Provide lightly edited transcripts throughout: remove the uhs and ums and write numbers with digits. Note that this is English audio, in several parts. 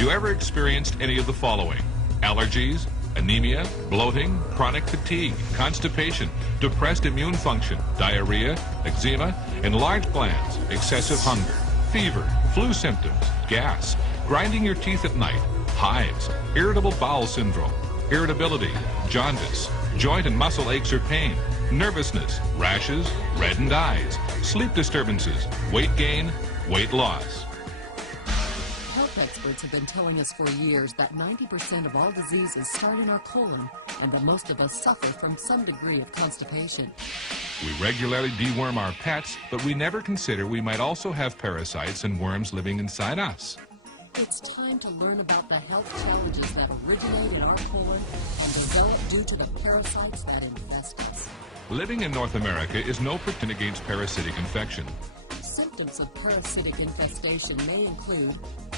Have you ever experienced any of the following? Allergies, anemia, bloating, chronic fatigue, constipation, depressed immune function, diarrhea, eczema, enlarged glands, excessive hunger, fever, flu symptoms, gas, grinding your teeth at night, hives, irritable bowel syndrome, irritability, jaundice, joint and muscle aches or pain, nervousness, rashes, reddened eyes, sleep disturbances, weight gain, weight loss. Health experts have been telling us for years that 90% of all diseases start in our colon and that most of us suffer from some degree of constipation. We regularly deworm our pets, but we never consider we might also have parasites and worms living inside us. It's time to learn about the health challenges that originate in our colon and develop due to the parasites that infest us. Living in North America is no protection against parasitic infection. Symptoms of parasitic infestation may include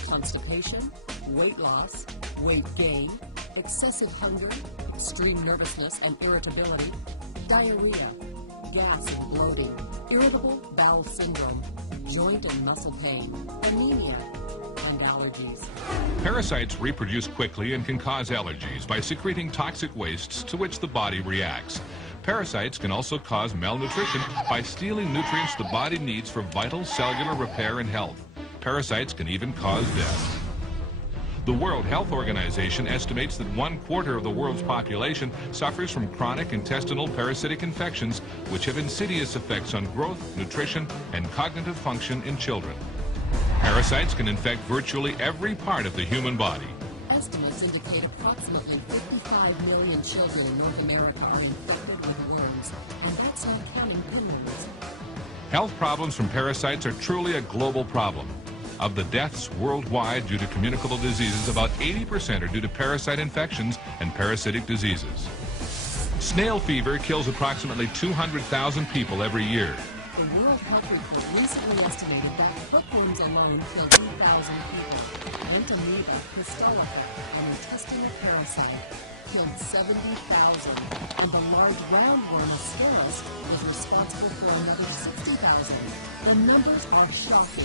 constipation, weight loss, weight gain, excessive hunger, extreme nervousness and irritability, diarrhea, gas and bloating, irritable bowel syndrome, joint and muscle pain, anemia, and allergies. Parasites reproduce quickly and can cause allergies by secreting toxic wastes to which the body reacts. Parasites can also cause malnutrition by stealing nutrients the body needs for vital cellular repair and health. Parasites can even cause death. The World Health Organization estimates that 1/4 of the world's population suffers from chronic intestinal parasitic infections, which have insidious effects on growth, nutrition, and cognitive function in children. Parasites can infect virtually every part of the human body. Estimates indicate approximately 55 million children in North America are infected with worms, and that's not counting pinworms. Health problems from parasites are truly a global problem. Of the deaths worldwide due to communicable diseases, about 80% are due to parasite infections and parasitic diseases. Snail fever kills approximately 200,000 people every year. The World Health Report recently estimated that hookworms alone kill 2,000 people. Amoeba, histological, an intestinal parasite, killed 70,000, and the large roundworm Ascaris is responsible for another 60,000. The numbers are shocking.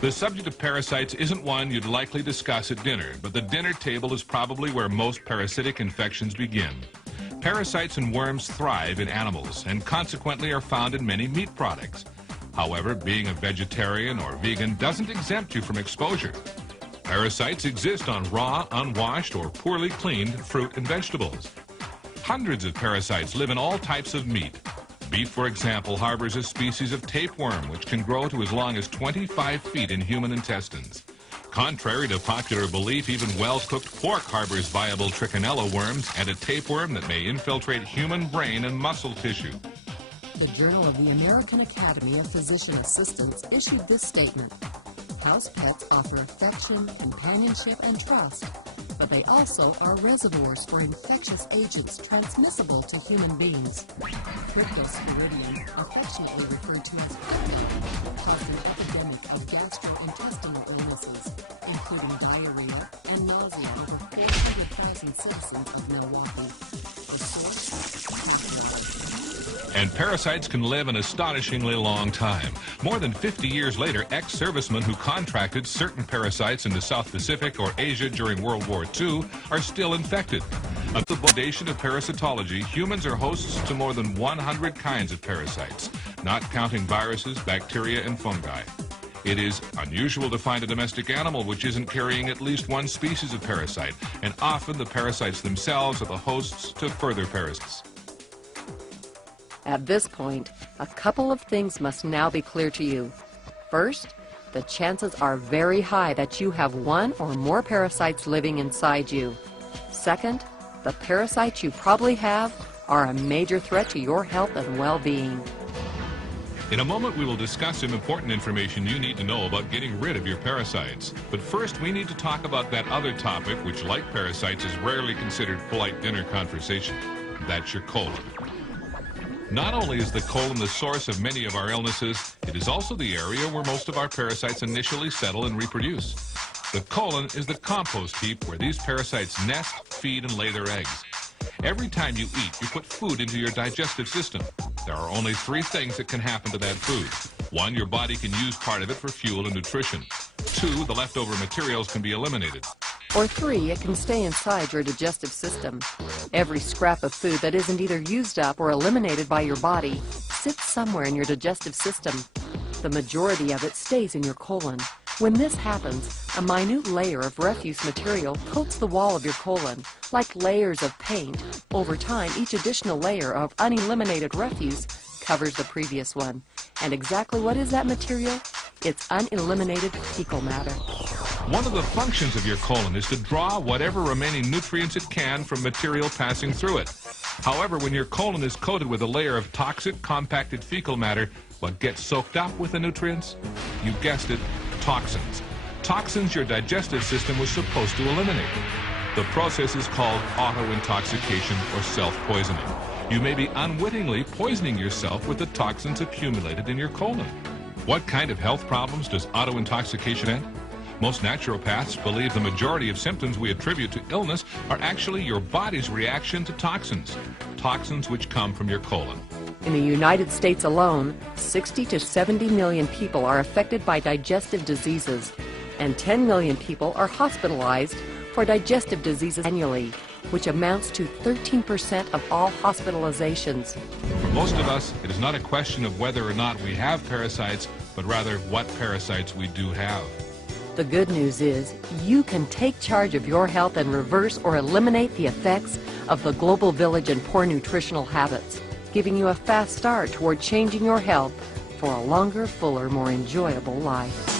The subject of parasites isn't one you'd likely discuss at dinner, but the dinner table is probably where most parasitic infections begin. Parasites and worms thrive in animals and consequently are found in many meat products. However, being a vegetarian or vegan doesn't exempt you from exposure. Parasites exist on raw, unwashed, or poorly cleaned fruit and vegetables. Hundreds of parasites live in all types of meat. Beef, for example, harbors a species of tapeworm which can grow to as long as 25 feet in human intestines. Contrary to popular belief, even well-cooked pork harbors viable trichinella worms and a tapeworm that may infiltrate human brain and muscle tissue. The Journal of the American Academy of Physician Assistants issued this statement: house pets offer affection, companionship, and trust, but they also are reservoirs for infectious agents transmissible to human beings. Cryptosporidium, affectionately referred to as pet, caused an epidemic of gastrointestinal illnesses, including diarrhea and nausea in over 400,000 citizens of Milwaukee. The source? Paraway. And parasites can live an astonishingly long time. More than 50 years later, ex-servicemen who contracted certain parasites in the South Pacific or Asia during World War II are still infected. At the foundation of parasitology, humans are hosts to more than 100 kinds of parasites, not counting viruses, bacteria, and fungi. It is unusual to find a domestic animal which isn't carrying at least one species of parasite, and often the parasites themselves are the hosts to further parasites. At this point, a couple of things must now be clear to you. First, the chances are very high that you have one or more parasites living inside you. Second, the parasites you probably have are a major threat to your health and well-being. In a moment, we will discuss some important information you need to know about getting rid of your parasites. But first, we need to talk about that other topic, which, like parasites, is rarely considered polite dinner conversation. That's your colon. Not only is the colon the source of many of our illnesses, it is also the area where most of our parasites initially settle and reproduce. The colon is the compost heap where these parasites nest, feed, and lay their eggs. Every time you eat, you put food into your digestive system. There are only 3 things that can happen to that food. 1, your body can use part of it for fuel and nutrition. 2, the leftover materials can be eliminated. Or 3, it can stay inside your digestive system. Every scrap of food that isn't either used up or eliminated by your body sits somewhere in your digestive system. The majority of it stays in your colon. When this happens, a minute layer of refuse material coats the wall of your colon, like layers of paint. Over time, each additional layer of uneliminated refuse covers the previous one. And exactly what is that material? It's uneliminated fecal matter. One of the functions of your colon is to draw whatever remaining nutrients it can from material passing through it. However, when your colon is coated with a layer of toxic, compacted fecal matter, what gets soaked up with the nutrients? You guessed it, toxins. Toxins your digestive system was supposed to eliminate. The process is called auto-intoxication or self-poisoning. You may be unwittingly poisoning yourself with the toxins accumulated in your colon. What kind of health problems does auto-intoxication end? Most naturopaths believe the majority of symptoms we attribute to illness are actually your body's reaction to toxins, toxins which come from your colon. In the United States alone, 60 to 70 million people are affected by digestive diseases, and 10 million people are hospitalized for digestive diseases annually, which amounts to 13% of all hospitalizations. For most of us, it is not a question of whether or not we have parasites, but rather what parasites we do have. The good news is you can take charge of your health and reverse or eliminate the effects of the global village and poor nutritional habits, giving you a fast start toward changing your health for a longer, fuller, more enjoyable life.